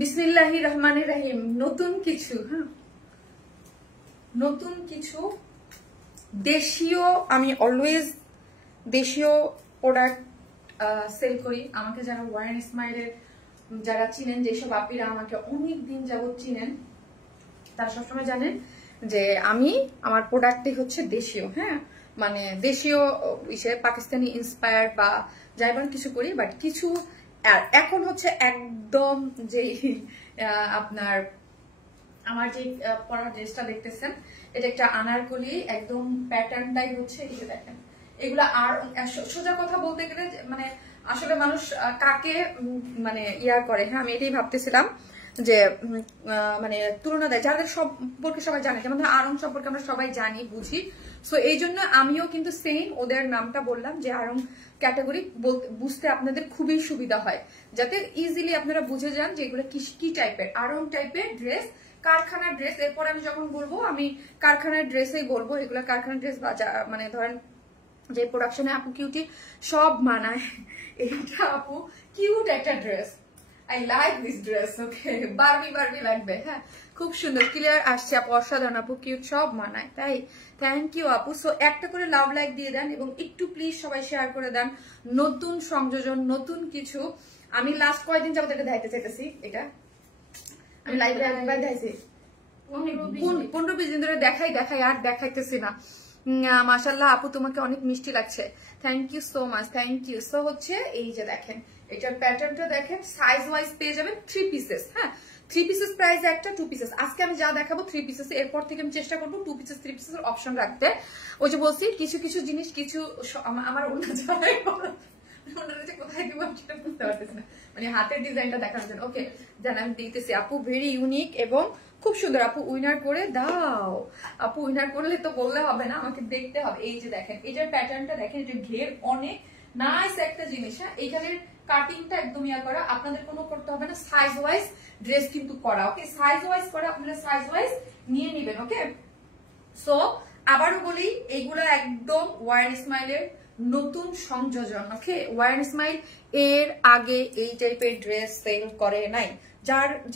বিসমিল্লাহির রহমানির রহিম। নতুন কিছু নতুন কিছু দেশীয়, আমি অলওয়েজ দেশীয় প্রোডাক্ট সেল করি। আমাকে যারা ওয়ারেন স্মাইলের যারা চিনেন, যেসব আপিরা আমাকে অনেক দিন যাবত চিনেন, তারা সবসময় জানেন যে আমি আমার প্রোডাক্টই হচ্ছে দেশীয়। হ্যাঁ, মানে দেশীয় পাকিস্তানি ইন্সপায়ার্ড বা যাই বলেন কিছু করি, বাট কিছু এখন হচ্ছে একদম যে আপনার আমার যে পরা ড্রেসটা দেখতেছেন, এটা একটা আনারকলি, একদম প্যাটার্নটাই হচ্ছে এই যে দেখেন। এগুলা আর সোজা কথা বলতে গেলে মানে আসলে মানুষ কাকে মানে ইয়ার করে। হ্যাঁ, আমি এটাই ভাবতেছিলাম যে মানে তুলনা দেয় যাদের সম্পর্কে সবাই জানে, যেমন আরং সম্পর্কে আমরা সবাই জানি বুঝি। সো এই জন্য আমিও কিন্তু সেম ওদের নামটা বললাম যে আরং ক্যাটাগরি বুঝতে আপনাদের খুবই সুবিধা হয়, যাতে ইজিলি আপনারা বুঝে যান যে এগুলো কি টাইপের আরং টাইপের ড্রেস, কারখানার ড্রেস। এরপর আমি যখন বলবো আমি কারখানার ড্রেসেই বলবো, এগুলো কারখানার ড্রেস বা মানে ধরেন যে প্রোডাকশনে আপু কিউটি সব মানায়। এইটা আপু কিউট একটা dress, I like this dress. Okay, Barbie লাগবে। হ্যাঁ, খুব সুন্দর ক্লিয়ার আসছে আপু, অসাধারণ আপু, কিউট, সব মানায়। তাই থ্যাংক ইউ আপু। সো একটা করে লাভ লাইক দিয়ে দেন এবং একটু প্লিজ সবাই শেয়ার করে দেন। নতুন সংযোজন, নতুন কিছু। আমি লাস্ট কয়েকদিন যাবত এটা দেখাইতে চাইতেছি, এটা আমি লাইভে একবার দেখাইছি 15-20 দিন ধরে দেখাই আর দেখাইতেছি না। মাশাআল্লাহ আপু, তোমাকে অনেক মিষ্টি লাগছে। Thank you so much, thank you. So হচ্ছে এই যে দেখেন, এটার প্যাটার্নটা দেখেন, সাইজ ওয়াইজ পেয়ে যাবেন 3 পিসেস। হ্যাঁ, 3 পিসেস প্রাইস একটা, 2 পিসেস। আজকে আমি যা দেখাবো 3 পিসেস, এরপর থেকে আমি চেষ্টা করবো 2 পিসেস 3 পিসের অপশন রাখতে। ওই যে বলছি কিছু জিনিস কিছু আমার অন্য জায়গায় কোথায় দিব সেটা বুঝতে পারতেছি না, মানে হাতের ডিজাইনটা দেখানোর জন্য। ওকে জান, আমি দিতেছি আপু, ভেরি ইউনিক এবং খুব সুন্দর। আপু উইনার করে দাও, আপু উইনার করলে তো বললে হবে না, আমাকে দেখতে হবে। এই যে দেখেন, এটার প্যাটার্নটা দেখেন, এটা ঘের অনেক নাইস একটা জিনিস। হ্যাঁ, এইখানের কাটিংটা একদম ইয়া করা, আপনাদের কোনো করতে হবে না। সাইজ ওয়াইজ ড্রেস কিন্তু করা। ওকে, সাইজ ওয়াইজ করা, আপনারা সাইজ ওয়াইজ নিয়ে নেবেন। ওকে, সো আবারও বলি, এইগুলা একদম ওয়ারেন স্মাইলের নতুন সংযোজন। ওকে, ওয়ারেন স্মাইল এর আগে এই টাইপের ড্রেস সেল করে নাই।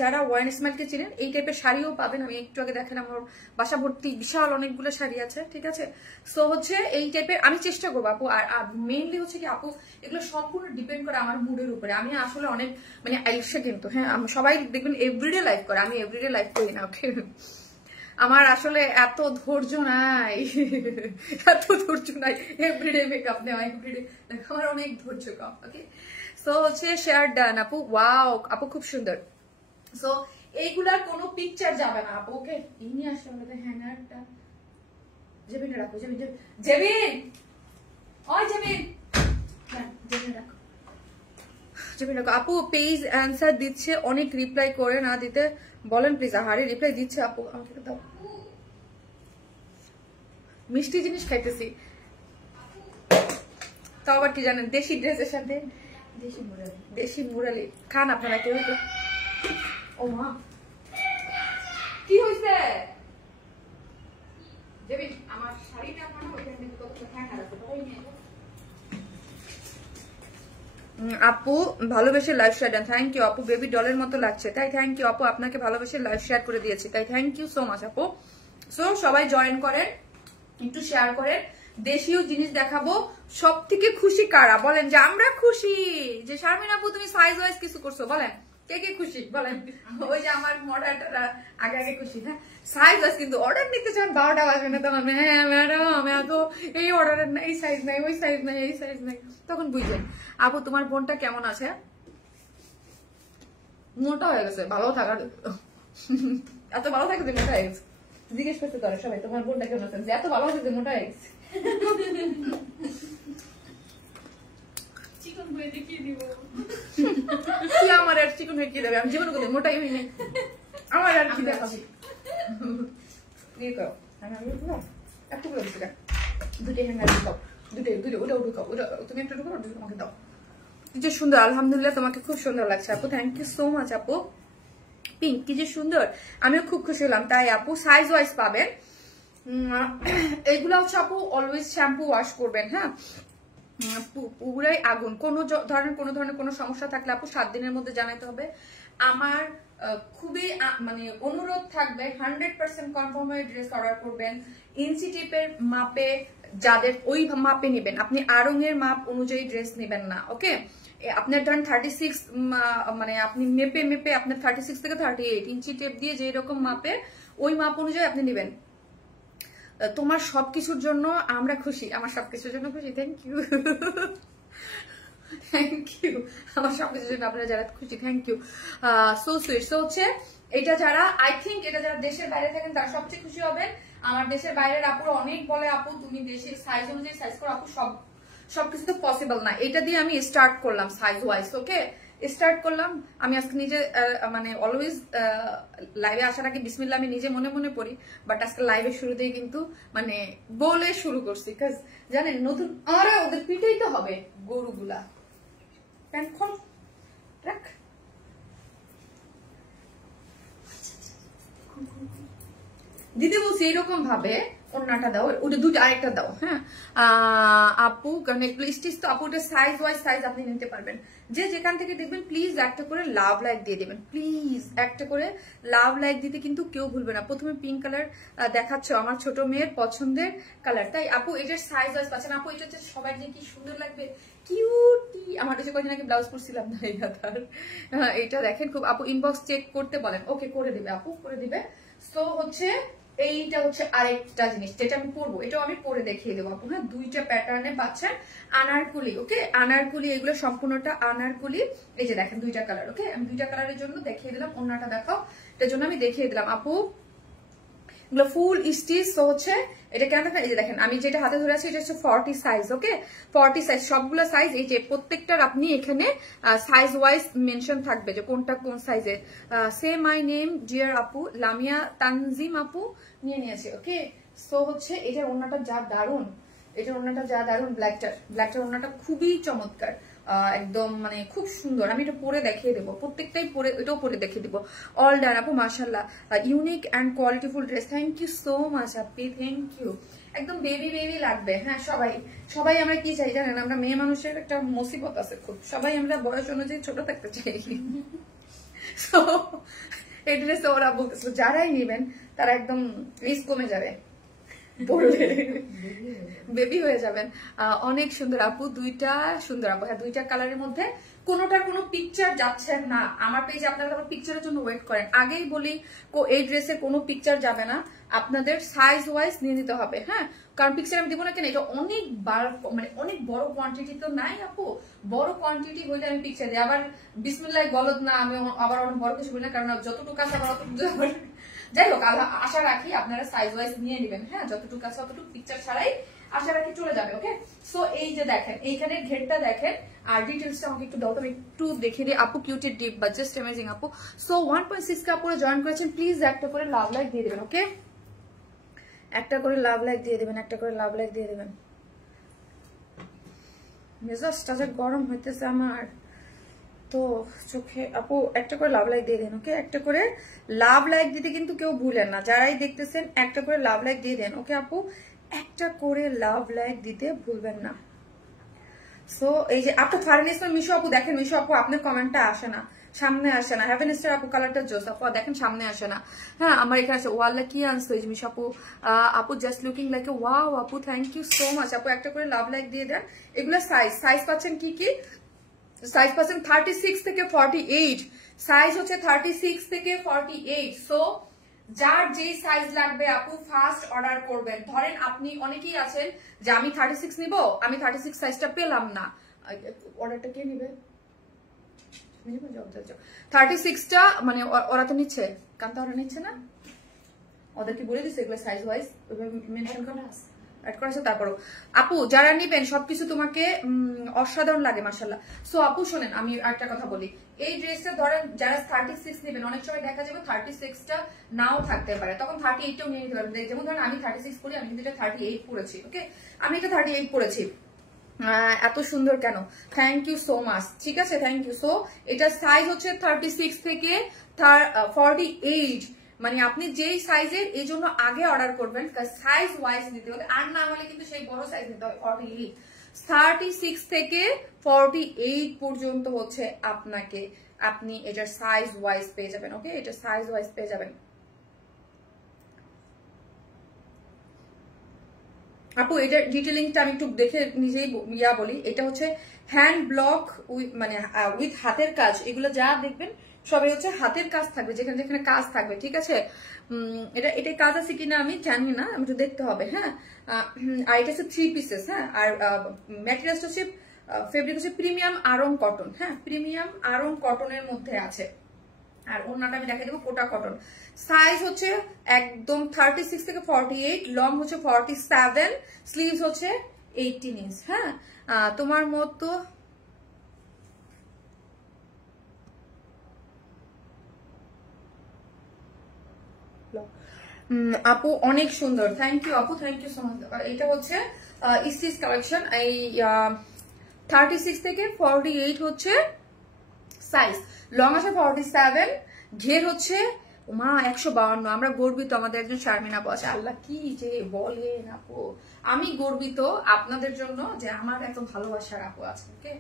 যারা ওয়ারেন স্মাইলকে চিনেন, এই টাইপের শাড়িও পাবেন। আমি একটু আগে দেখেন আমার বাসা ভর্তি বিশাল অনেকগুলো শাড়ি আছে, ঠিক আছে। সো হচ্ছে এই টাইপের আমি চেষ্টা করবো আপু। আর মেইনলি হচ্ছে কি আপু, এগুলো সম্পূর্ণ ডিপেন্ড করে আমার মুডের উপরে। আমি আসলে অনেক মানে আইসা কিন্তু, হ্যাঁ, সবাই দেখবেন এভরিডে লাইফ করে, আমি এভরিডে লাইফ করি না। ওকে, আমার আসলে এত ধৈর্য নাই, এত ধৈর্য নাই এভরিডে মেকআপ নেওয়া, এভরিডে আমার অনেক ধৈর্য কম। ওকে, সো হচ্ছে শেয়ার ডান আপু। ওয়াও আপু, খুব সুন্দর। সো এইগুলার কোনো পিকচার যাবে না আপু। ওকে, এই নিয়ে আসলে আমাদের হ্যাঙ্গারটা জেবিনে রাখো, জেবিন ওই জেবিন রাখো, জেবিন রাখো। আপু পেজ অ্যান্সার দিচ্ছে, অনেক রিপ্লাই করে না দিতে বলেন প্লিজ। আহারে রিপ্লাই দিচ্ছে আপু, আমাকে দাও। মিষ্টি জিনিস খাইতেছি, তাও আবার কি জানেন, দেশি ড্রেসের সাথে দেশি মুরালি খান আপনারা কেউ। ও মা, কি হয়েছে? দেবী আমার শাড়িটা আপনারা ওইখান থেকে কতটা ঠান্ডা আছে, তাই নিয়ে আপু ভালোবেসে লাইভ শেয়ার দেন। থ্যাংক ইউ আপু, বেবি ডলের মতো লাগছে। তাই থ্যাংক ইউ আপু, আপনাকে ভালোবেসে লাইভ শেয়ার করে দিয়েছি, তাই থ্যাংক ইউ সো মাচ আপু। সো সবাই জয়েন করেন, একটু শেয়ার করেন। দেশীয় জিনিস দেখাবো। সব থেকে খুশি কারা বলেন? যে আমরা খুশি যে শারমিন আপু তুমি সাইজ ওয়াইজ কিছু করছো, বলেন কে কে খুশি বলেন। ওই যে আমার মডারটা আগে খুশি। হ্যাঁ, সাইজ ওয়াইজ কিন্তু অর্ডার নিতে চান 12টা বাজবে না তখন, হ্যাঁ ম্যাডাম এত এই অর্ডারের না, এই সাইজ নাই, ওই সাইজ নাই, এই সাইজ নাই, তখন বুঝলেন। আপু তোমার বোনটা কেমন আছে? মোটা হয়ে গেছে, ভালো থাকার এত ভালো থাকে যে মোটা হয়ে গেছে। জিজ্ঞেস করতে পারে সবাই তোমার বোনটা কেমন আছে, যে এত ভালো আছে যে মোটা হয়ে গেছে। চিকন হয়ে দেখিয়ে দিব কি? আমার আর চিকন হয়ে কি দেবে? আমি জীবনে কোথায় মোটাই হইনি, আমার আর কি দেখাবি? একটু করে দিচ্ছি, দুটোই হ্যাঙ্গার ঢুকাও, দুটোই ওটা ঢুকাও, ওটা তুমি একটা ঢুকাও, ওটা তোমাকে দাও। কি যে সুন্দর, আলহামদুলিল্লাহ তোমাকে খুব সুন্দর লাগছে আপু, থ্যাংক ইউ সো মাচ আপু। পিঙ্ক কি যে সুন্দর, আমিও খুব খুশি হলাম। তাই আপু সাইজ ওয়াইজ পাবেন। এইগুলা হচ্ছে আপু অলওয়েজ শ্যাম্পু ওয়াশ করবেন। হ্যাঁ, পুরাই আগুন। কোনো ধরনের কোনো সমস্যা থাকলে আপু 7 দিনের মধ্যে জানাতে হবে। আমার খুবই মানে অনুরোধ থাকবে 100% কনফার্ম হয়ে ড্রেস অর্ডার করবেন। ইঞ্চি টিপের মাপে, যাদের ওই মাপে নেবেন, আপনি আড়ং এর মাপ অনুযায়ী ড্রেস নেবেন না। ওকে, আপনার ধরেন 36 মানে আপনি মেপে মেপে আপনার 36 থেকে 38 ইঞ্চি টেপ দিয়ে যে রকম মাপে ওই মাপ অনুযায়ী আপনি নেবেন। তোমার সবকিছুর জন্য আমরা খুশি, আমার সবকিছুর জন্য খুশি। থ্যাংক ইউ, থ্যাংক ইউ, আমার সবকিছুর জন্য আপনারা যারা খুশি, thank you, so sweet. So হচ্ছে এটা যারা, আই থিঙ্ক এটা যারা দেশের বাইরে থাকেন তারা সবচেয়ে খুশি হবেন। আমার দেশের বাইরের আপুরা অনেক বলে আপু তুমি দেশের সাইজ অনুযায়ী সাইজ করো, আপু সবকিছু তো পসিবল না। এটা দিয়ে আমি স্টার্ট করলাম সাইজ ওয়াইজ। ওকে, স্টার্ট করলাম। আমি আজকে নিজে মানে অলওয়েজ লাইভে আসার আগে বিসমিল্লাহ আমি নিজে মনে মনে পড়ি, বাট আজকে লাইভের শুরুতেই কিন্তু মানে বলে শুরু করছি, কাজ জানেন নতুন আরে ওদের পিঠেই তো হবে গরুগুলা। প্যান্ট খোল, রাখ, দিদি বলছি এরকম ভাবে ওড়নাটা দাও, ওটা দুটো আরেকটা দাও। হ্যাঁ আপু, কারণ এগুলো স্টিচ তো আপু, ওটা সাইজ ওয়াইজ সাইজ আপনি নিতে পারবেন। যে যেখান থেকে দেখবেন প্লিজ একটা করে লাভ লাইক দিয়ে দেবেন, প্লিজ একটা করে লাভ লাইক দিতে কিন্তু কেউ ভুলবে না। প্রথমে পিঙ্ক কালার দেখাচ্ছ, আমার ছোট মেয়ের পছন্দের কালার, তাই আপু এটার সাইজ ওয়াইজ পাচ্ছেন। আপু এটা হচ্ছে সবাই যে কি সুন্দর লাগবে, কিউটি। আমার কাছে কয়েকদিন আগে ব্লাউজ পরছিলাম না এই কথার, এটা দেখেন খুব। আপু ইনবক্স চেক করতে বলেন, ওকে করে দিবে আপু, করে দিবে। সো হচ্ছে এইটা হচ্ছে আরেকটা জিনিস যেটা আমি পরবো, এটাও আমি পরে দেখিয়ে দেবো আপু। হ্যাঁ, দুইটা প্যাটার্নে পাচ্ছেন আনারকুলি। ওকে, আনারকুলি, এগুলো সম্পূর্ণটা আনারকুলি। এই যে দেখেন দুইটা কালার। ওকে, আমি দুইটা কালারের জন্য দেখিয়ে দিলাম, ওড়নাটা দেখাও, এটার জন্য আমি দেখিয়ে দিলাম আপু। এগুলো ফুল স্টিচ। তো হচ্ছে এটা কেন দেখেন, এই যে দেখেন আমি যেটা হাতে ধরে আছি এটা হচ্ছে 40 সাইজ। ওকে, 40 সাইজ, সবগুলো সাইজ এই যে প্রত্যেকটার আপনি এখানে সাইজ ওয়াইজ মেনশন থাকবে যে কোনটা কোন সাইজের। সে মাই নেম ডিয়ার আপু, লামিয়া তানজিম আপু নিয়ে নিয়েছে। ওকে, সো হচ্ছে এটার ওড়নাটা যা দারুন, এটার ওড়নাটা যা দারুন, ব্ল্যাকটার ওড়নাটা খুবই চমৎকার, একদম মানে খুব সুন্দর। আমি এটা পরে দেখিয়ে দেবো, প্রত্যেকটাই পরে, এটাও পরে দেখিয়ে দেবো। অল ডান আপু, মাশাআল্লাহ, unique and qualityful dress. Thank you so much আপি, থ্যাংক ইউ। একদম বেবি বেবি লাগবে। হ্যাঁ, সবাই আমরা কি চাই জানেন, আমরা মেয়ে মানুষের একটা মুসিবত আছে খুব, সবাই আমরা বয়স অনুযায়ী ছোট থাকতে চাই। সো এই ড্রেস ওরা বলতেছিল যারাই নেবেন তারা একদম রিস্ক কমে যাবে, বেবি হয়ে যাবেন। অনেক সুন্দর আপু, দুইটা সুন্দর আপু। হ্যাঁ, দুইটা কালারের মধ্যে কোনোটার কোনো পিকচার যাচ্ছে না আমার পেজে, আপনারা আবার পিকচারের জন্য ওয়েট করেন। আগেই বলি এই ড্রেসের কোনো পিকচার যাবে না, আপনাদের সাইজ ওয়াইজ নিয়ে নিতে হবে। হ্যাঁ, কারণ পিকচার আমি দিব না কেন, এটা অনেক মানে অনেক বড় কোয়ান্টিটি তো নাই আপু, বড় কোয়ান্টিটি হইলে আমি পিকচার দিই। আবার বিসমিল্লাহ গলদ না, আমি আবার অনেক বড় কিছু বলি না, কারণ যতটুকু আছে আবার অতটুকু। যাই হোক, আশা রাখি আপনারা সাইজ ওয়াইজ নিয়ে নেবেন। হ্যাঁ, যতটুকু আছে অতটুকু পিকচার ছাড়াই আশা রাখি চলে যাবে। ওকে, সো এই যে দেখেন এইখানে ঘেরটা দেখেন, আর ডিটেলসটা আমাকে একটু দাও, তো আমি একটু দেখিয়ে দিই আপু। কিউটি ডিপ বা জাস্ট অ্যামেজিং আপু। সো 1.6 কে আপুরা জয়েন করেছেন, প্লিজ একটা করে লাভ লাইক দিয়ে দেবেন। ওকে, একটা করে লাভ লাইক দিয়ে দেবেন, একটা করে লাভ লাইক দিয়ে দেবেন। মেজাজটা যে গরম হইতেছে আমার, তো চোখে আপু একটা করে লাভ লাইক দিয়ে দেন। ওকে, একটা করে লাভ লাইক দিতে কিন্তু কেউ ভুলেন না, যারাই দেখতেছেন একটা করে লাভ লাইক দিয়ে দেন। ওকে আপু, একটা করে লাভ লাইক দিতে ভুলবেন না। সো এই যে আপু ফারিন ইসলাম মিশু আপু, দেখেন মিশু আপু আপনার কমেন্টটা আসে না, সামনে আসে না। হ্যাভেন স্টার আপু কালারটা জোস আপু, দেখেন সামনে আসে না। হ্যাঁ, আমার এখানে আছে ওয়াল্লা কি আনছো এই যে মিশু আপু, আপু just looking like a wow আপু, থ্যাংক ইউ সো মাচ আপু। একটা করে লাভ লাইক দিয়ে দেন। এগুলো সাইজ পাচ্ছেন কি কি, সাইজ পাচ্ছেন 36 থেকে 48, সাইজ হচ্ছে 36 থেকে 48। সো যার যেই সাইজ লাগবে আপু ফার্স্ট অর্ডার করবেন। ধরেন আপনি অনেকেই আছেন যে আমি 36 নিব, আমি 36 সাইজটা পেলাম না, অর্ডারটা কে নিবে? 36টা মানে ওরা তো নিচ্ছে, কান্তা ওরা নিচ্ছে না, ওদেরকে বলে দিচ্ছে এগুলো সাইজ ওয়াইজ মেনশন করা আছে, অ্যাড করা আছে। তারপরও আপু যারা নিবেন সবকিছু তোমাকে অসাধারণ লাগে মাশাআল্লাহ। সো আপু শোনেন, আমি একটা কথা বলি, এই ড্রেসটা ধরেন যারা 36 নেবেন, অনেক সময় দেখা যাবে 36টা নাও থাকতে পারে, তখন 38টাও নিয়ে নিতে পারবেন। যেমন ধরেন আমি 36 পরি, আমি কিন্তু এটা 38 পরেছি। ওকে, আমি এটা 38 পরেছি। এত সুন্দর কেন, থ্যাংক ইউ সো মাচ। ঠিক আছে, থ্যাংক ইউ। সো এটা সাইজ হচ্ছে 36 থেকে 48, মানে আপনি যেই সাইজের এই জন্য আগে অর্ডার করবেন, সাইজ ওয়াইজ নিতে হবে, আর না হলে কিন্তু সেই বড় সাইজ নিতে হবে। 36 থেকে 48 পর্যন্ত হচ্ছে আপনাকে আপনি এটার সাইজ ওয়াইজ পেয়ে যাবেন। ওকে, এটার সাইজ ওয়াইজ পেয়ে যাবেন। আপু এটার ডিটেলিংটা আমি একটু দেখে নিজেই বলি। এটা হচ্ছে হ্যান্ড ব্লক মানে উইথ হাতের কাজ, এগুলো যা দেখবেন সবাই হচ্ছে হাতের কাজ থাকবে, যেখানে যেখানে কাজ থাকবে। ঠিক আছে, এটা কাজ আছে কিনা আমি জানি না, আমি একটু দেখতে হবে। হ্যাঁ, আর এটা হচ্ছে 3 পিসেস। হ্যাঁ, আর ম্যাটেরিয়ালটা হচ্ছে ফেব্রিক হচ্ছে প্রিমিয়াম আরং কটন। হ্যাঁ, প্রিমিয়াম আরং কটনের মধ্যে আছে। আর ওড়নাটা আমি দেখাই দেবো কোটা কটন। সাইজ হচ্ছে একদম 36 থেকে 48, লং হচ্ছে 47, স্লিভস হচ্ছে 18 ইঞ্চ। হ্যাঁ, তোমার মতো আপু অনেক সুন্দর, থ্যাংক ইউ আপু, থ্যাংক ইউ সো মাচ। এটা হচ্ছে ইস্টিচ কালেকশন। এই 36 থেকে 48 হচ্ছে সাইজ, লং আছে 47, ঘের হচ্ছে মা 152। আমরা গর্বিত, আমাদের একজন শারমিন আপু আছে। আল্লাহ কি যে বলেন আপু, আমি গর্বিত আপনাদের জন্য যে আমার এত ভালোবাসার আপু আছে। ওকে,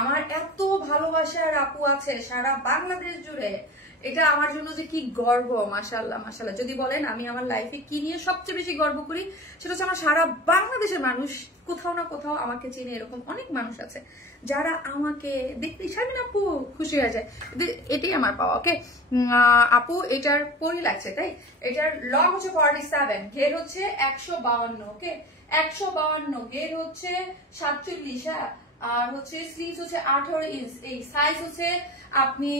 আমার এত ভালোবাসার আপু আছে সারা বাংলাদেশ জুড়ে, এটা আমার জন্য যে কি গর্ব। মাশাআল্লাহ মাশাআল্লাহ। যদি বলেন আমি আমার লাইফে কি নিয়ে সবচেয়ে বেশি গর্ব করি, সেটা হচ্ছে আমার সারা বাংলাদেশের মানুষ কোথাও না কোথাও আমাকে চেনে। এরকম অনেক মানুষ আছে যারা আমাকে দেখতে শারমিন আপু খুশি হয়ে যায়, এটাই আমার পাওয়া। ওকে আপু, এটার পরি লাগছে তাই। এটার লং হচ্ছে 47, ঘের হচ্ছে 152। ওকে, 152, ঘের হচ্ছে 47। হ্যাঁ, আর হচ্ছে স্লিভস হচ্ছে 18 ইঞ্চ। এই সাইজ হচ্ছে আপনি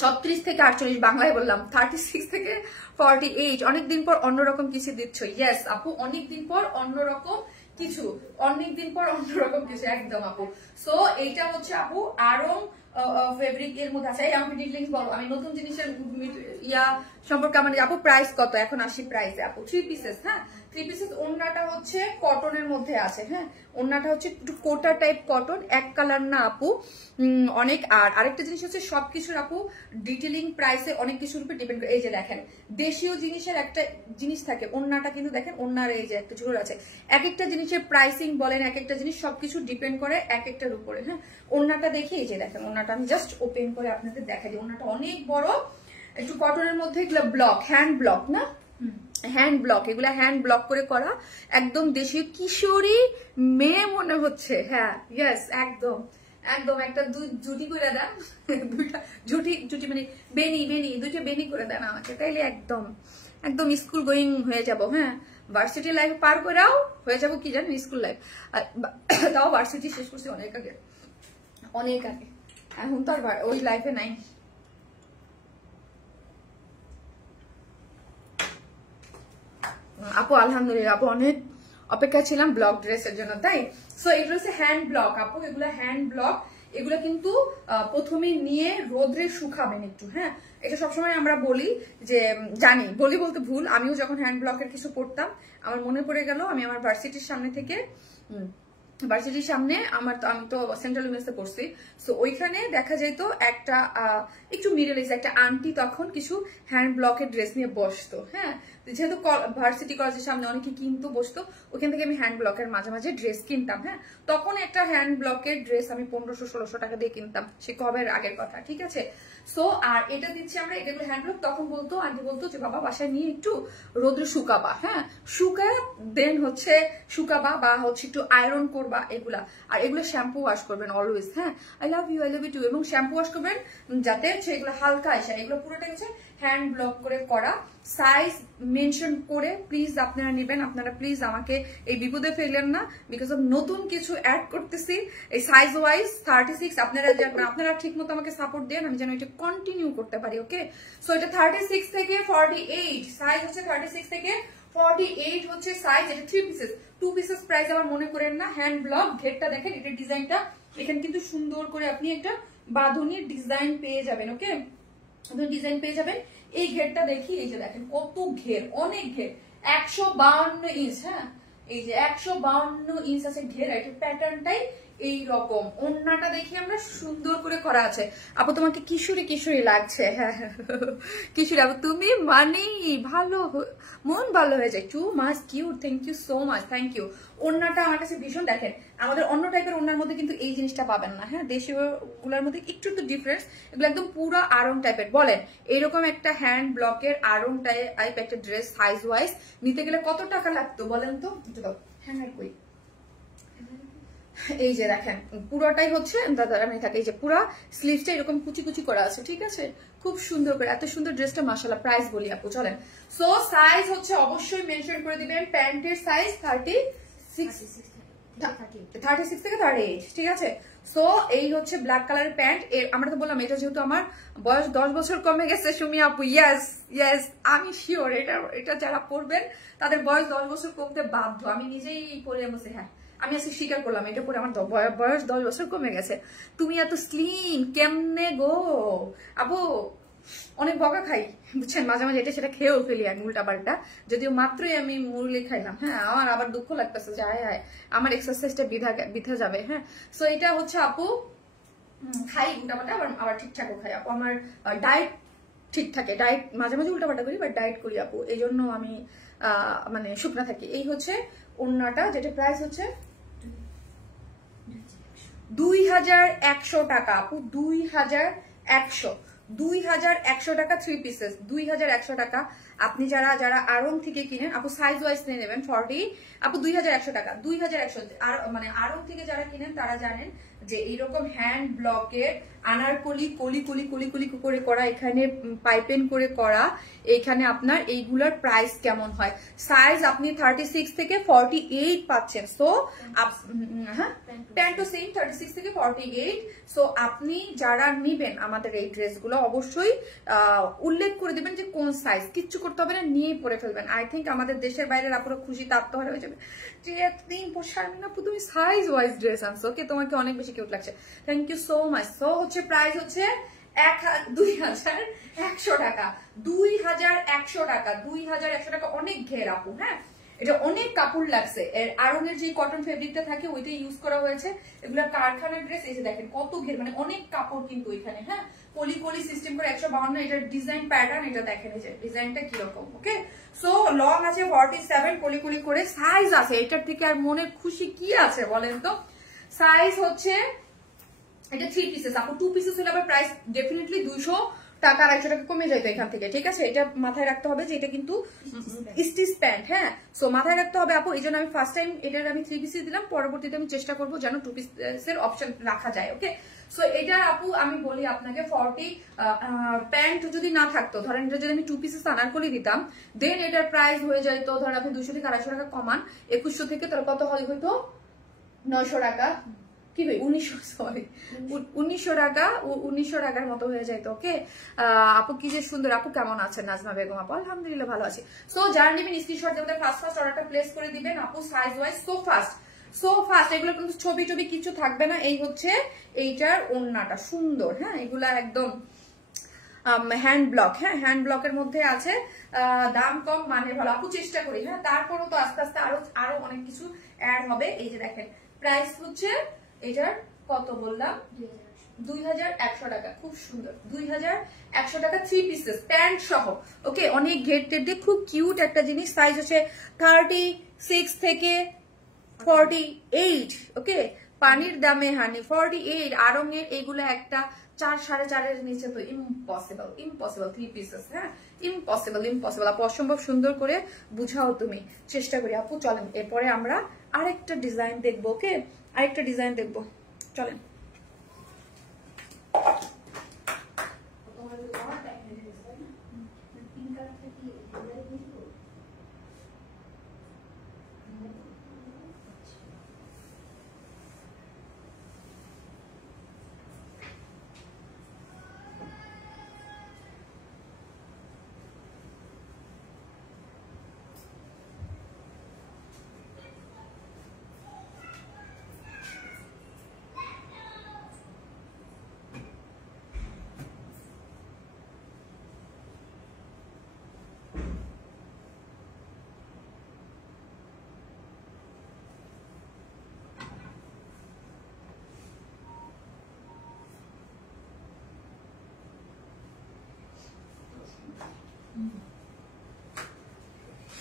36 থেকে 48, বাংলায় বললাম 36 থেকে 48। অনেকদিন পর অন্যরকম কিছু দিচ্ছ। ইয়েস আপু, অনেকদিন পর অন্যরকম কিছু, অনেকদিন পর অন্যরকম কিছু, একদম আপু। সো এইটা হচ্ছে আপু আরং ফেব্রিক এর মধ্যে আছে। আমাকে ডিটেইলস বলো, আমি নতুন জিনিসের ইয়া সম্পর্কে আমার আপু প্রাইস কত এখন আসি প্রাইসে। আপু 3 পিসেস। হ্যাঁ, 3 পিসেস। ওড়নাটা হচ্ছে কটনের মধ্যে আছে। হ্যাঁ, ওড়নাটা হচ্ছে একটু কোটা টাইপ কটন, এক কালার না আপু, অনেক। আর আরেকটা জিনিস হচ্ছে সবকিছুর আপু ডিটেইলিং প্রাইসে অনেক কিছুর উপর ডিপেন্ড করে। এই যে দেখেন, দেশীয় জিনিসের একটা জিনিস থাকে, ওড়নাটা কিন্তু দেখেন ওড়নার এই যে একটা ঝুল আছে। এক একটা জিনিসের প্রাইসিং বলেন, এক একটা জিনিস সবকিছু ডিপেন্ড করে এক একটার উপরে। হ্যাঁ, ওড়নাটা দেখি, এই যে দেখেন ওড়নাটা আমি জাস্ট ওপেন করে আপনাদের দেখাই দিই। ওড়নাটা অনেক বড়, একটু কটনের মধ্যে, এগুলো ব্লক, হ্যান্ড ব্লক না, হ্যান্ড ব্লক, এগুলা হ্যান্ড ব্লক করে করা, একদম দেশীয় কিশোরী মেয়ে মনে হচ্ছে। হ্যাঁ ইয়েস, একদম একদম। একটা জুটি করে দেন, দুইটা জুটি মানে বেনি দুইটা বেনি করে দেন আমাকে, তাইলে একদম একদম স্কুল গোয়িং হয়ে যাব। হ্যাঁ, ভার্সিটি লাইফ পার করেও হয়ে যাব কি জানেন, স্কুল লাইফ। তাও ভার্সিটি শেষ করছি অনেক আগে, অনেক আগে। এখন তো আর ওই লাইফে নাই। আপু আলহামদুলিল্লাহ, আপু অনেক অপেক্ষা ছিলাম ব্লক ড্রেসের জন্য, তাই। সো এগুলো হচ্ছে হ্যান্ড ব্লক আপু, এগুলো হ্যান্ড ব্লক। এগুলো কিন্তু প্রথমে নিয়ে রোদ্রে শুকাবেন একটু। হ্যাঁ, এটা সবসময় আমরা বলি যে, জানি বলি বলতে ভুল, আমিও যখন হ্যান্ড ব্লকের কিছু পড়তাম আমার মনে পড়ে গেল, আমি আমার ভার্সিটির সামনে থেকে ভার্সিটির সামনে আমি তো সেন্ট্রাল ইউনিভার্সিটিতে পড়ছি। সো ওইখানে দেখা যেত একটা একটু মিডল এজ একটা আন্টি তখন কিছু হ্যান্ড ব্লকের ড্রেস নিয়ে বসতো। হ্যাঁ, যেহেতু ভার্সিটি কলেজের সামনে অনেকে কিন্তু বসতো, ওখান থেকে আমি হ্যান্ড ব্লকের মাঝে মাঝে ড্রেস কিনতাম। হ্যাঁ, তখন একটা হ্যান্ড ব্লকের ড্রেস আমি 1500-1600 টাকা দিয়ে কিনতাম, সে কবের আগের কথা। ঠিক আছে, সো আর এটা দিচ্ছি আমরা, এটা হ্যান্ড ব্লক। তখন বলতো আন্টি বলতো যে বাবা বাসায় নিয়ে একটু রোদ্রে শুকাবা। হ্যাঁ, শুকায় দেন হচ্ছে শুকাবা বা হচ্ছে একটু আয়রন করবা এগুলা। আর এগুলো শ্যাম্পু ওয়াশ করবেন অলওয়েজ। হ্যাঁ, আই লাভ ইউ টু। এবং শ্যাম্পু ওয়াশ করবেন যাতে হচ্ছে এগুলো হালকা আসে। এগুলো পুরোটাই হচ্ছে হ্যান্ড ব্লক করে করা। সাইজ মেনশন করে প্লিজ আপনারা নেবেন। আপনারা প্লিজ আমাকে এই বিপদে ফেললেন না, বিকজ অফ নতুন কিছু অ্যাড করতেছি এই সাইজ ওয়াইজ 36। আপনারা ঠিক মতো আমাকে সাপোর্ট দেন, আমি যেন এটা কন্টিনিউ করতে পারি। ওকে, সো এটা 36 থেকে 48 সাইজ হচ্ছে, 36 থেকে 48 হচ্ছে সাইজ। এটা 3 পিসেস, 2 পিসেস প্রাইস আবার মনে করেন না। হ্যান্ড ব্লক, ঘেরটা দেখেন, এটা ডিজাইনটা এখানে কিন্তু সুন্দর করে আপনি একটা বাঁধনির ডিজাইন পেয়ে যাবেন। ওকে, ডিজাইন পেয়ে যাবেন। এই ঘেরটা দেখি, এই যে দেখেন কত ঘের, অনেক ঘের, 152 ইঞ্চ। হ্যাঁ, এই যে 152 ইঞ্চ আছে ঘের। এটা প্যাটার্নটাই এই রকম ওড়নাটা দেখি আমরা সুন্দর করে করা আছে। আপু তোমাকে কিশোরী কিশোরী লাগছে। হ্যাঁ কিশোরী আপু তুমি মানে ভালো, মন ভালো হয়ে যায়। Too much cute, thank you so much, thank you. ওড়নাটা আমার কাছে ভীষণ, দেখেন আমাদের অন্য টাইপের ওড়নার মধ্যে কিন্তু এই জিনিসটা পাবেন না। হ্যাঁ দেশীয় গুলার মধ্যে একটু একটু ডিফারেন্স, এগুলো একদম পুরো আড়ং টাইপের। বলেন এইরকম একটা হ্যান্ড ব্লকের আড়ং টাইপ একটা ড্রেস সাইজ ওয়াইজ নিতে গেলে কত টাকা লাগতো বলেন তো? হ্যাঁ কই এই যে দেখেন পুরোটাই হচ্ছে দাদা আমি থাকে, এই যে পুরো স্লিভসটা এরকম কুচি কুচি করা আছে, ঠিক আছে, খুব সুন্দর করে। এত সুন্দর ড্রেসটা মাশাআল্লাহ। প্রাইস বলি আপু চলেন। সো সাইজ হচ্ছে অবশ্যই মেনশন করে দিবেন। প্যান্টের সাইজ 36 থেকে 38, ঠিক আছে। সো এই হচ্ছে ব্ল্যাক কালারের প্যান্ট। আমরা তো বললাম এটা যেহেতু আমার বয়স 10 বছর কমে গেছে সুমি আপু, ইয়েস ইয়েস আমি শিওর এটা যারা পরবেন তাদের বয়স 10 বছর কমতে বাধ্য। আমি নিজেই পরে বসে, হ্যাঁ আমি আজকে স্বীকার করলাম এটা পরে আমার বয়স 10 বছর কমে গেছে। তুমি এত স্লিম কেমনে গো আপু? অনেক বকা খাই বুঝছেন, মাঝে মাঝে এটা সেটা খেয়েও ফেলি আমি উল্টা পাল্টা, যদিও মাত্রই আমি মুরলি খাইলাম। হ্যাঁ আমার আবার দুঃখ লাগতেছে যে হায় হায় আমার এক্সারসাইজটা বিধা যাবে। হ্যাঁ সো এটা হচ্ছে আপু খাই উল্টা পাল্টা, আবার ঠিকঠাকও খাই আপু। আমার ডায়েট ঠিক থাকে, ডায়েট মাঝে মাঝে উল্টা পাল্টা করি বাট ডায়েট করি আপু, এই জন্য আমি মানে শুকনা থাকি। এই হচ্ছে ওড়নাটা, যেটা প্রাইস হচ্ছে 2100 টাকা আপু, 2100 টাকা 3 পিসেস, 2100 টাকা। আপনি যারা যারা আড়ং থেকে কিনেন আপু সাইজ ওয়াইজ নিয়ে নেবেন 40 আপু 2100 টাকা, 2100। আর মানে আড়ং থেকে যারা কিনেন তারা জানেন যে এইরকম হ্যান্ড ব্লকের আনারকলি কলি কলি কলি কলি করে করা, এখানে পাইপেন করে করা, এখানে আপনার এইগুলার প্রাইস কেমন হয়। সাইজ আপনি 36 থেকে 48 পাচ্ছেন। সো হ্যাঁ প্যান্টও সেম 36 থেকে 48। সো আপনি যারা নিবেন আমাদের এই ড্রেসগুলো অবশ্যই উল্লেখ করে দিবেন যে কোন সাইজ, কিচ্ছু করতে হবে না, নিয়েই পরে ফেলবেন। আই থিঙ্ক আমাদের দেশের বাইরের আপুরা খুশি আত্মহারা হয়ে যাবে যে একদিন শারমিন আপু তুমি সাইজ ওয়াইজ ড্রেস আনছো, ওকে তোমাকে অনেক বেশি কিউট লাগছে, thank you so much. So হচ্ছে প্রাইস হচ্ছে 2100 টাকা, 2100 টাকা, 2100 টাকা। অনেক ঘের আপু, হ্যাঁ এটা অনেক কাপড় লাগছে। আড়ংয়ের যে কটন ফেব্রিকটা থাকে ওইটাই ইউজ করা হয়েছে। এগুলা কারখানার ড্রেস, এই যে দেখেন কত ঘের, মানে অনেক কাপড় কিন্তু এখানে। হ্যাঁ কলি কলি সিস্টেম করে 152, এটার ডিজাইন প্যাটার্ন এটা দেখেন, এই যে ডিজাইনটা কিরকম। ওকে সো লং আছে 47, কলি কলি করে সাইজ আছে। এটার থেকে আর মনের খুশি কি আছে বলেন তো? সাইজ হচ্ছে এটা 3 পিসেস আপু, 2 পিসেস হলে আবার প্রাইস ডেফিনেটলি 200 টাকা 250 টাকা কমে যাইতো এখান থেকে, ঠিক আছে। এটা মাথায় রাখতে হবে যে এটা কিন্তু স্টিচ প্যান্ট। হ্যাঁ সো মাথায় রাখতে হবে আপু, এই জন্য আমি ফার্স্ট টাইম এটার আমি 3 পিসেস দিলাম, পরবর্তীতে আমি চেষ্টা করবো যেন 2 পিসের অপশন রাখা যায়। ওকে সো এটা আপু আমি বলি আপনাকে 40 প্যান্ট যদি না থাকতো, ধরেন এটা যদি আমি 2 পিসেস আনারকলি দিতাম, দেন এটার প্রাইস হয়ে যাইতো, ধরেন আপনি 200 থেকে 250 টাকা কমান, 2100 থেকে তার কত হয়তো 900 টাকা, কি ভাই 1900 টাকা, 1900 টাকার মতো হয়ে যায়। তো ওকে আপু কি যে সুন্দর। আপু কেমন আছেন নাজমা বেগম আপু? আলহামদুলিল্লাহ ভালো আছি। সো যারা নেবেন স্ক্রিনশট দিয়ে ফার্স্ট অর্ডারটা প্লেস করে দিবেন আপু। সাইজ ওয়াইজ সো ফাস্ট, এগুলো কিন্তু ছবি টবি কিছু থাকবে না। এই হচ্ছে এইটার ওড়নাটা সুন্দর, হ্যাঁ এগুলা একদম হ্যান্ড ব্লক, হ্যাঁ হ্যান্ড ব্লকের মধ্যে আছে। দাম কম মানে ভালো আপু, চেষ্টা করি। হ্যাঁ তারপরও তো আস্তে আস্তে আরো অনেক কিছু অ্যাড হবে। এই যে দেখেন প্রাইস হচ্ছে এটার কত বললাম, 2100 টাকা, খুব সুন্দর 2100 টাকা 3 পিসেস প্যান্ট সহ। ওকে অনেক ঘের টের দিয়ে খুব কিউট একটা জিনিস। সাইজ হচ্ছে 36 থেকে 48। ওকে পানির দামে হানি 48 আড়ংয়ের এগুলো একটা 4 4.5 নিচে তো ইম্পসিবল 3 পিসেস। হ্যাঁ ইম্পসিবল আপু, অসম্ভব সুন্দর করে বুঝাও তুমি, চেষ্টা করি আপু। চলেন এরপরে আমরা আরেকটা ডিজাইন দেখবো। ওকে আরেকটা ডিজাইন দেখবো, চলেন।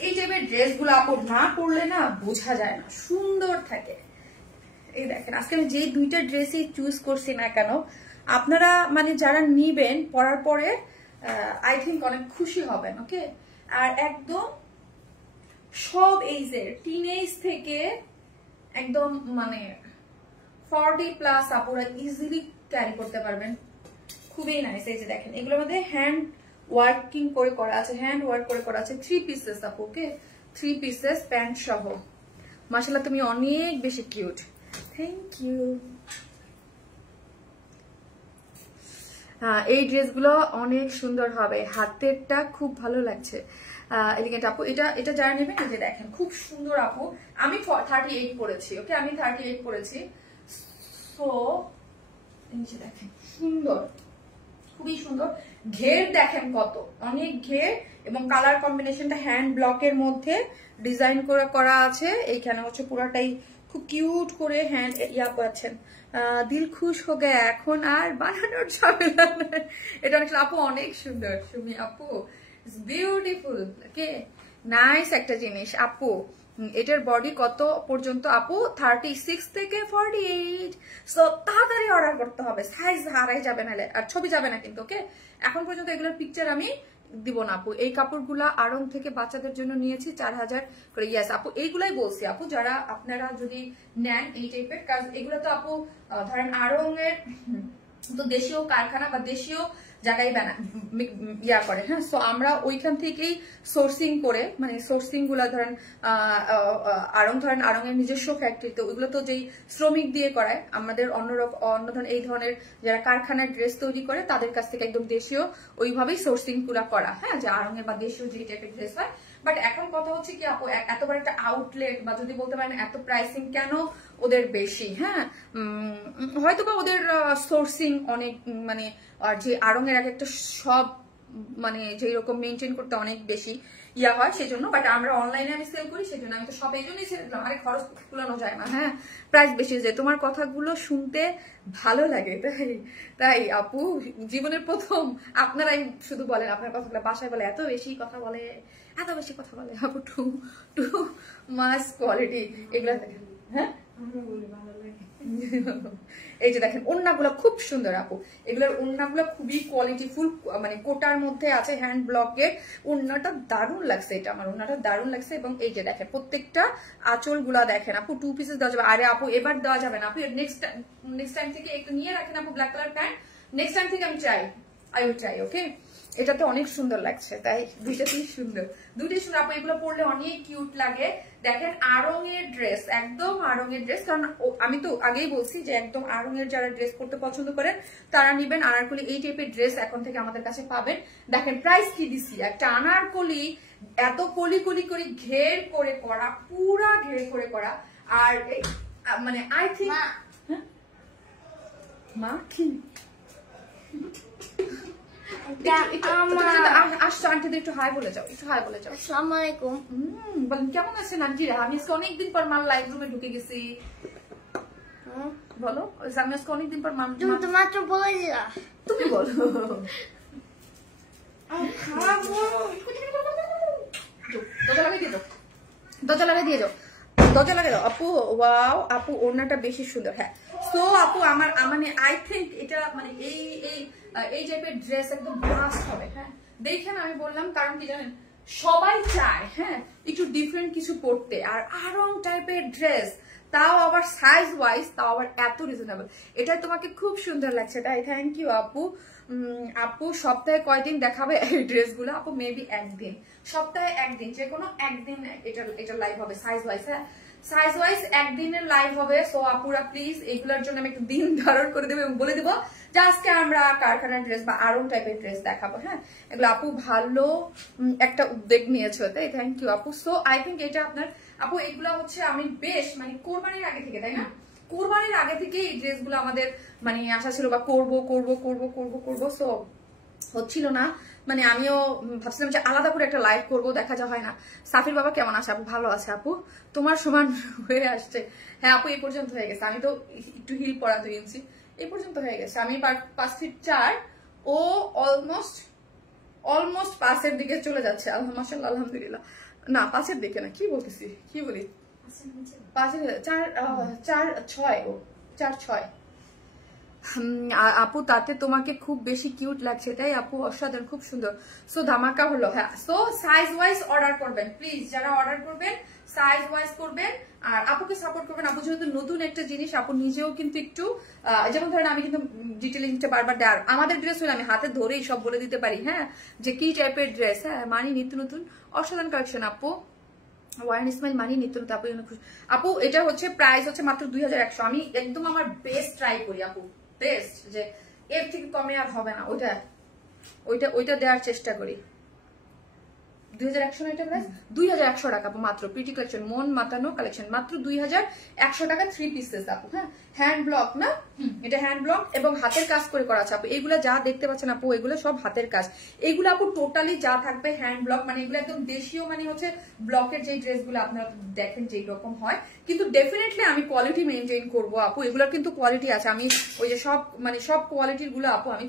এই টাইপের ড্রেসগুলো আপু না পরলে না বোঝা যায় না, সুন্দর থাকে। এই দেখেন আজকে আমি যে দুইটা ড্রেসই চুজ করছি না কেন, আপনারা মানে যারা নিবেন পরার পরে আই থিঙ্ক অনেক খুশি হবেন। ওকে, আর একদম সব এইজের, টিনেজ থেকে একদম মানে 40+ আপুরা ইজিলি ক্যারি করতে পারবেন, খুবই নাইস। এই যে দেখেন এগুলোর মধ্যে হ্যান্ড ওয়ার্কিং করে করা আছে, হ্যান্ড ওয়ার্ক করে করা আছে। 3 পিসেস আপু, ওকে 3 পিসেস প্যান্ট সহ। মাশাআল্লাহ তুমি অনেক বেশি কিউট, থ্যাংক ইউ। এই ড্রেসগুলো অনেক সুন্দর হবে, হাতেরটা খুব ভালো লাগছে, এলিগেন্ট আপু। এটা যারা নেবেন এই যে দেখেন খুব সুন্দর আপু। আমি 38 পরেছি, ওকে আমি 38 পরেছি। সো এই যে দেখেন সুন্দর, খুবই সুন্দর। ঘের দেখেন কত, অনেক ঘের, এবং কালার কম্বিনেশনটা হ্যান্ড ব্লকের মধ্যে ডিজাইন করে করা আছে। এইখানে হচ্ছে পুরাটাই খুব কিউট করে হ্যান্ড ইয়া পাচ্ছেন। দিল খুশ হয়ে গেছে, এখন আর বানানোর ঝামেলা নেই। এটা অনেক আপু অনেক সুন্দর, সুমি আপু বিউটিফুল, ওকে নাইস একটা জিনিস আপু। এটার বডি কত পর্যন্ত আপু? 36 থেকে 48। সো তাড়াতাড়ি অর্ডার করতে হবে, সাইজ হারাই যাবে না, আর ছবি যাবে না কিন্তু। ওকে, এখন পর্যন্ত এগুলোর পিকচার আমি দিব না আপু। এই কাপড়গুলা আড়ং থেকে বাচ্চাদের জন্য নিয়েছি 4000 করে। ইয়েস আপু, এইগুলাই বলছি আপু, যারা আপনারা যদি নেন এই টাইপের কাজ, এগুলো তো আপু ধরেন আড়ং এর তো দেশীয় কারখানা বা দেশীয় জায়গায় ইয়া করে, হ্যাঁ। সো আমরা ওইখান থেকেই সোর্সিং করে, মানে সোর্সিং গুলা ধরেন আড়ং এর নিজস্ব ফ্যাক্টরিতে, ওইগুলো তো যেই শ্রমিক দিয়ে করায়, আমাদের অন্য ধরনের এই ধরনের যারা কারখানার ড্রেস তৈরি করে তাদের কাছ থেকে একদম দেশীয় ওইভাবেই সোর্সিং গুলা করা, হ্যাঁ, যে আড়ং এর বা দেশীয় যে টাইপের ড্রেস হয়। বাট এখন কথা হচ্ছে কি আপু, এত বড় একটা আউটলেট বা যদি বলতে পারেন এত প্রাইসিং কেন ওদের বেশি, হ্যাঁ, হয়তো বা ওদের সোর্সিং অনেক মানে, আর যে আড়ং এর এক একটা সব মানে যেই রকম মেনটেন করতে অনেক বেশি ইয়া হয় সেজন্য। বাট আমরা অনলাইনে আমি সেল করি সেজন্য আমি তো সব এই জন্যই সেল করলাম, আরে খরচ তুলানো যায় না, হ্যাঁ, প্রাইস বেশি হয়ে যায়। তোমার কথাগুলো শুনতে ভালো লাগে, তাই আপু জীবনের প্রথম আপনারাই শুধু বলেন আপনার কথাগুলো, বাসায় বলে এত বেশি কথা বলে, এত বেশি কথা বলে আপু, টু মাস কোয়ালিটি এগুলা দেখেন, হ্যাঁ ভালো লাগে। এই যে দেখেন ওড়নাগুলো খুব সুন্দর আপু, এগুলোর ওড়নাগুলো খুবই কোয়ালিটিফুল, মানে কোটার মধ্যে আছে হ্যান্ড ব্লকের। ওড়নাটা দারুণ লাগছে, এটা আমার ওড়নাটা দারুণ লাগছে। এবং এই যে দেখেন প্রত্যেকটা আঁচল গুলা দেখেন আপু, 2 পিসেস দেওয়া যাবে। আরে আপু এবার দেওয়া যাবে না আপু, নেক্সট টাইম থেকে একটু নিয়ে রাখেন আপু, black colour pant next time থেকে আমি চাই, আই উইল ট্রাই। ওকে, এটাতে অনেক সুন্দর লাগছে, তাই দুইটাতেই সুন্দর, দুইটাই সুন্দর আপু। এগুলো পরলে অনেক কিউট লাগে। দেখেন আড়ং এর ড্রেস, একদম আড়ং এর ড্রেস, কারণ আমি তো আগেই বলছি যে একদম আড়ং এর যারা ড্রেস পরতে পছন্দ করেন তারা নিবেন। আনারকলি এই টাইপের ড্রেস এখন থেকে আমাদের কাছে পাবেন। দেখেন প্রাইস কি দিছি, একটা আনারকলি এত কলি কলি করে ঘের করে করা, পুরা ঘের করে করা। আর মানে আই থিঙ্ক মা কি একটু হাই বলে যাও, একটু হাই বলে যাও। আসসালামু আলাইকুম। বলেন কেমন আছেন আন্টিরা? আমি আজকে অনেকদিন পর মার লাইভ রুমে ঢুকে গেছি। বলো, আমি আজকে অনেকদিন পর মাম, তুমি তো মাত্র বলে দিলা। তুমি বলো। দরজা লাগিয়ে দিয়ে দাও, দরজা লাগিয়ে দিয়ে যাও, দরজা লাগিয়ে দাও আপু। ওয়াও আপু ওড়নাটা বেশি সুন্দর, হ্যাঁ। সো আপু আমার মানে আই থিঙ্ক এটা মানে এই টাইপের ড্রেস একদম মাস্ট হবে, হ্যাঁ। দেখেন আমি বললাম কারণ কি জানেন, সবাই চায় হ্যাঁ একটু ডিফারেন্ট কিছু পড়তে, আর আরং টাইপের ড্রেস, তাও আবার সাইজ ওয়াইজ, তাও আবার এত রিজনেবল। এটা তোমাকে খুব সুন্দর লাগছে, তাই থ্যাংক ইউ আপু। আপু সপ্তাহে কয়দিন দেখাবে এই ড্রেসগুলো? আপু মেবি একদিন, সপ্তাহে একদিন, যে কোনো একদিন এটা লাইভ হবে সাইজ ওয়াইজ, হ্যাঁ সাইজ ওয়াইজ একদিনের লাইভ হবে। সো আপুরা প্লিজ এইগুলোর জন্য আমি একটু দিন ধারণ করে দেবো এবং বলে দেবো যে আজকে আমরা কারখানার ড্রেস বা আরং টাইপের ড্রেস দেখাবো, হ্যাঁ। এগুলো আপু ভালো একটা উদ্যোগ নিয়েছো, তাই থ্যাংক ইউ আপু। সো আই থিঙ্ক এটা আপনার আপু, এগুলো হচ্ছে আমি বেশ মানে কোরবানির আগে থেকে, তাই না, কোরবানির আগে থেকে এই ড্রেসগুলো আমাদের মানে আশা ছিল বা করবো করবো করবো করবো করবো, সো হচ্ছিল না। মানে আমিও ভাবছিলাম যে আলাদা করে একটা লাইভ করবো, দেখা যা হয় না। সাফির বাবা কেমন আছে আপু? ভালো আছে আপু, তোমার সমান হয়ে আসছে। হ্যাঁ আপু এই পর্যন্ত হয়ে গেছে, আমি তো একটু হিল পরা 2 ইঞ্চি এই পর্যন্ত হয়ে গেছে। আমি 5 ফিট 4, ও অলমোস্ট 5-এর দিকে চলে যাচ্ছে। মাশাআল্লাহ আলহামদুলিল্লাহ। না 5-এর দিকে না, কি বলতেছি, কি বলি, 5-এর 4-6 আপু তাতে তোমাকে খুব বেশি কিউট লাগছে তাই আপু, অসাধারণ, খুব সুন্দর। সো ধামাকা হলো। হ্যাঁ, সো সাইজ ওয়াইজ অর্ডার করবেন প্লিজ, যারা অর্ডার করবেন সাইজ ওয়াইজ করবেন আর আপুকে সাপোর্ট করবেন। আপু যেহেতু নতুন একটা জিনিস, আপু নিজেও কিন্তু একটু যেমন ধরেন আমি কিন্তু ডিটেলিংটা বারবার দেয়, আমাদের ড্রেস হলে আমি হাতে ধরেই সব বলে দিতে পারি, হ্যাঁ, যে কি টাইপের ড্রেস। হ্যাঁ, মানি নিত্য নতুন অসাধারণ কালেকশন আপু, ওয়ারেন ইসমাইল মানি নিত্য নতুন। আপু এটা হচ্ছে প্রাইস হচ্ছে মাত্র 2100। আমি একদম আমার বেস্ট ট্রাই করি আপু, বেস্ট, যে এর থেকে কমে আর হবে না, ওইটা দেওয়ার চেষ্টা করি। 2100 এটা প্রাইস 2100 টাকা আপু মাত্র। প্রিটি কালেকশন, মন মাতানো কালেকশন, মাত্র 2100 টাকা 3 পিসেস আপু। হ্যাঁ, হ্যান্ড ব্লক না, এটা হ্যান্ড ব্লক এবং হাতের কাজ করে করা আছে আপু। এগুলো যা দেখতে পাচ্ছেন আপু, এগুলো সব হাতের কাজ। এগুলো আপু টোটালি যা থাকবে হ্যান্ড ব্লক, মানে এগুলো একদম দেশীয়, মানে হচ্ছে ব্লকের যে ড্রেসগুলো আপনারা দেখেন যেই রকম হয়, কিন্তু ডেফিনেটলি আমি কোয়ালিটি মেনটেন করব আপু। এগুলোর কিন্তু কোয়ালিটি আছে, আমি ওই যে সব কোয়ালিটির গুলো আপু আমি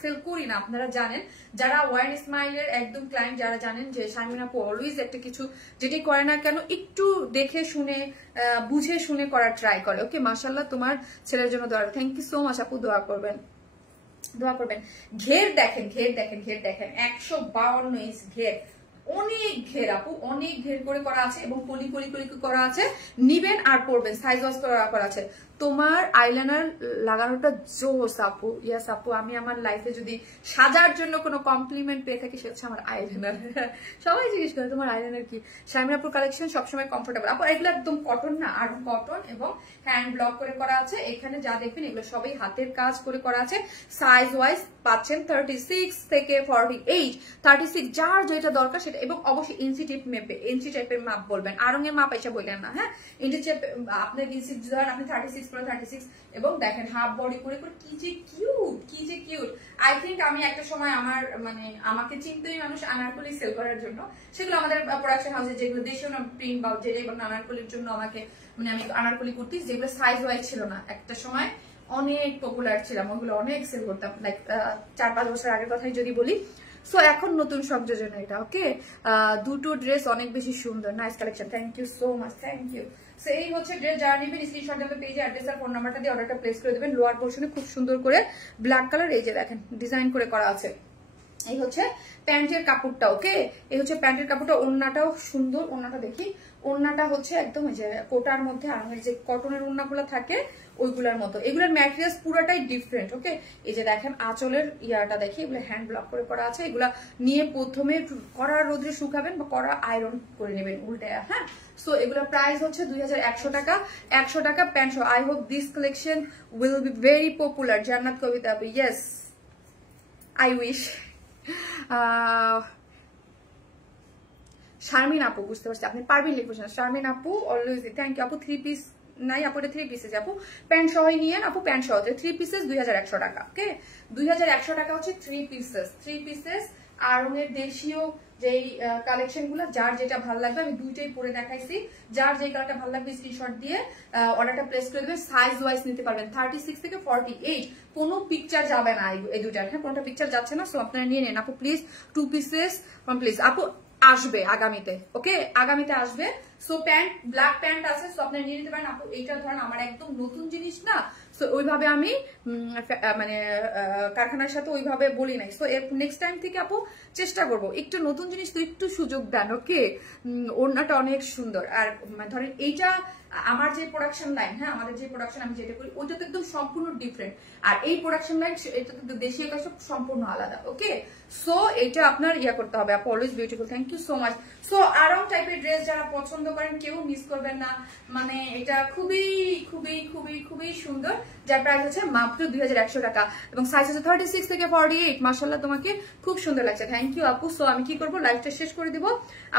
সেল করি না, আপনারা জানেন। যারা ওয়ারেন ইসমাইলের একদম ক্লায়েন্ট, যারা জানেন যে শারমিন আপু অলওয়েজ একটা কিছু যেটাই করে না কেন একটু দেখে শুনে বুঝে শুনে করার ট্রাই করে। ওকে, মাশাআল্লাহ, তোমার ছেলের জন্য দোয়া, থ্যাংক ইউ সো মাচ আপু, দোয়া করবেন। ঘের দেখেন 152 ইঞ্চ ঘের, অনেক ঘের আপু, অনেক ঘের করে করা আছে এবং কলি করা আছে। নিবেন আর পরবেন, সাইজ ওয়াইজ করা আছে। তোমার আইলাইনার লাগানোটা জোস আপু। ইয়াস আপু, আমি আমার লাইফে যদি সাজার জন্য কোনো কমপ্লিমেন্ট পেয়ে থাকি সেটা হচ্ছে আমার আইলাইনার। সবাই জিজ্ঞেস করে তোমার আইলাইনার কি। শারমিন আপুর কালেকশন সবসময় কমফোর্টেবল আপু, এগুলো একদম কটন না, আর কটন এবং হ্যান্ড ব্লক করে করা আছে। এখানে যা দেখবেন এগুলো সবই হাতের কাজ করে করা আছে। সাইজ ওয়াইজ পাচ্ছেন 36 থেকে 48, 36 যার যেটা দরকার সেটা, এবং অবশ্যই ইঞ্চি টাইপের মাপ বলবেন, আরঙের মাপ এসে বললেন না। হ্যাঁ, ইঞ্চি টাইপ আপনার ইঞ্চি ধরেন আপনি 36 করে 36, এবং দেখেন হাফ বডি করে কি যে কিউট। আই থিঙ্ক আমি একটা সময় আমার মানে আমাকে চিনতেই মানুষ আনারকলি সেল করার জন্য, সেগুলো আমাদের প্রোডাকশন হাউসে যেগুলো দেশীয় প্রিন্ট বা যেটাই বলেন আনারকলির জন্য আমাকে মানে আমি আনারকলি করতে, যেগুলো সাইজ ওয়াইজ ছিল না, একটা সময় অনেক পপুলার ছিলাম, ওগুলো অনেক সেল করতাম, লাইক 4-5 বছর আগের কথাই যদি বলি। সো এখন নতুন সংযোজন এটা। ওকে, দুটো ড্রেস অনেক বেশি সুন্দর, nice collection, thank you so much, thank you. So এই হচ্ছে ড্রেস, যারা নেবেন স্ক্রিনশট দেবে, পেজে অ্যাড্রেস আর ফোন নাম্বারটা দিয়ে অর্ডারটা প্লেস করে দেবেন। লোয়ার পোর্শনে খুব সুন্দর করে ব্ল্যাক কালার এই যে দেখেন ডিজাইন করে করা আছে। এই হচ্ছে প্যান্টের কাপড়টা। ওকে, এই হচ্ছে প্যান্টের কাপড়টা। ওড়নাটাও সুন্দর, ওড়নাটা দেখি, ওড়নাটা হচ্ছে একদম ওই যে কোটার মধ্যে আরামের যে কটনের ওড়নাগুলো থাকে ওইগুলোর মতো। এগুলোর ম্যাটেরিয়ালস পুরোটাই ডিফারেন্ট। ওকে, এই যে দেখেন আঁচলের ইয়াটা দেখি, এগুলো হ্যান্ড ব্লক করে করা আছে। এগুলা নিয়ে প্রথমে কড়া রোদ্রে শুকাবেন বা কড়া আয়রন করে নেবেন উল্টে। হ্যাঁ, সো এগুলোর প্রাইস হচ্ছে 2100 টাকা, 100 টাকা pant. I hope this collection will be very popular. জান্নাত কবিতা আপু, ইয়েস আই উইশ। শারমিন আপু, বুঝতে পারছি আপনি পারবেন লিখবেন। শারমিন আপু অলওয়েজ, থ্যাংক ইউ আপু। 3 পিস নাই আপু, এটা 3 পিসেস আপু, প্যান্ট সহ নিয়ে আপু, প্যান্ট সহ 3 পিসেস 2100 টাকা। ওকে, 2100 টাকা হচ্ছে 3 পিসেস। আরঙের দেশীয় যেই কালেকশন গুলো, যার যেটা ভালো লাগবে, আমি দুইটাই পরে দেখাইছি, যার যে কালারটা ভালো লাগবে স্ক্রিনশট দিয়ে অর্ডারটা প্লেস করে দেবেন। সাইজ ওয়াইজ নিতে পারবেন 36 থেকে 48, কোনো পিকচার যাবে না এই দুইটার। হ্যাঁ, কোনটা পিকচার যাচ্ছে না, সো আপনারা নিয়ে নেন আপু প্লিজ। 2 পিসেস প্লিজ আপু, আসবে আগামীতে। ওকে, আগামীতে আসবে। সো প্যান্ট, ব্ল্যাক প্যান্ট আছে, সো আপনি নিয়ে নিতে পারেন আপু। এইটা ধরেন আমার একদম নতুন জিনিস না, সো ওইভাবে আমি মানে কারখানার সাথে ওইভাবে বলি নাই। সো নেক্সট টাইম থেকে আপু চেষ্টা করবো একটু নতুন জিনিস, তো একটু সুযোগ দেন। ওকে, ওড়নাটা অনেক সুন্দর। আর ধরেন এইটা আমার যে প্রোডাকশন লাইন, হ্যাঁ আমাদের যে প্রোডাকশন আমি যেটা করি ওইটা তো একদম সম্পূর্ণ ডিফারেন্ট, আর এই প্রোডাকশন লাইন এটা তো দেশীয় কাজটা সম্পূর্ণ আলাদা। ওকে, সো এটা আপনার ইয়া করতে হবে আপু। Always beautiful, thank you so much. So Aarong টাইপের ড্রেস যারা পছন্দ করেন কেউ মিস করবেন না, মানে এটা খুবই খুবই খুবই খুবই সুন্দর, যার প্রাইস হচ্ছে মাত্র 2100 টাকা এবং সাইজ হচ্ছে 36 থেকে 48। মাশাআল্লাহ, তোমাকে খুব সুন্দর লাগছে, থ্যাংক ইউ আপু। সো আমি কি করবো, লাইভটা শেষ করে দিব।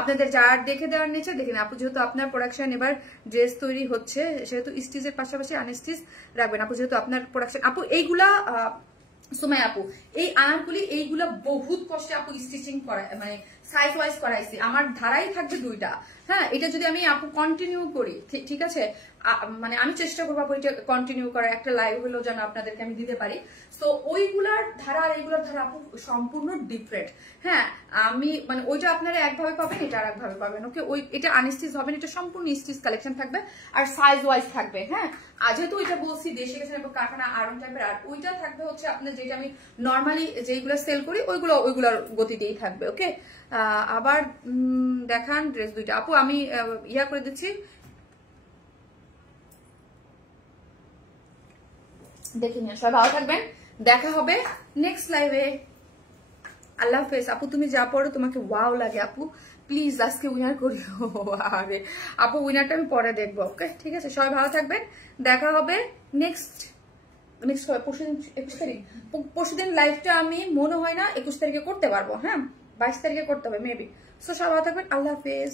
আপনাদের যার দেখে দেওয়ার নেচার দেখেন আপু, যেহেতু আপনার প্রোডাকশন এবার ড্রেস তৈরি হচ্ছে, সেহেতু স্টিচের পাশাপাশি আনস্টিচ রাখবেন আপু, যেহেতু আপনার প্রোডাকশন আপু। এইগুলা সুমাইয়া আপু, এই আনারকলি এইগুলা বহুত কষ্টে আপু স্টিচিং করা, মানে সাইজ ওয়াইজ করাইছি, আমার ধারাই থাকবে 2টা। হ্যাঁ, এটা যদি আমি আপু কন্টিনিউ করি, ঠিক আছে, মানে আমি চেষ্টা করবো আপু এটা কন্টিনিউ করার, একটা লাইভ হলেও যেন আপনাদেরকে আমি দিতে পারি। তো ওইগুলার ধারা আর এইগুলার ধারা আপু সম্পূর্ণ ডিফারেন্ট। হ্যাঁ, আমি মানে ওইটা আপনারা একভাবে পাবেন, এটা আর একভাবে পাবেন। ওকে, ওই এটা আনস্টিচ হবে, এটা সম্পূর্ণ স্টিচ কালেকশন থাকবে আর সাইজ ওয়াইজ থাকবে। হ্যাঁ, যেহেতু ওইটা বলছি দেশে গেছেন কারখানা আয়রন টাইপের, আর ওইটা থাকবে হচ্ছে আপনার যেটা আমি নর্মালি যেগুলো সেল করি ওইগুলোর গতিতেই থাকবে। ওকে, আবার দেখান ড্রেস 2টা আপু, আমি ইয়া করে দিচ্ছি, দেখে নিন। সবাই ভালো থাকবেন, দেখা হবে নেক্সট লাইভে। আল্লাহ হাফেজ আপু, তুমি যা পড়ো তোমাকে ওয়াও লাগে আপু, প্লিজ আজকে উইনার করিও। আরে আপু, উইনারটা আমি পরে দেখবো। ওকে, ঠিক আছে, সবাই ভালো থাকবেন, দেখা হবে নেক্সট পরশুদিন 21 তারিখ। পরশুদিন লাইভটা আমি মনে হয় না 21 তারিখে করতে পারবো। হ্যাঁ, 22 তারিখে করতে হবে মেবি। সো সবাই ভালো থাকবেন, আল্লাহ হাফেজ।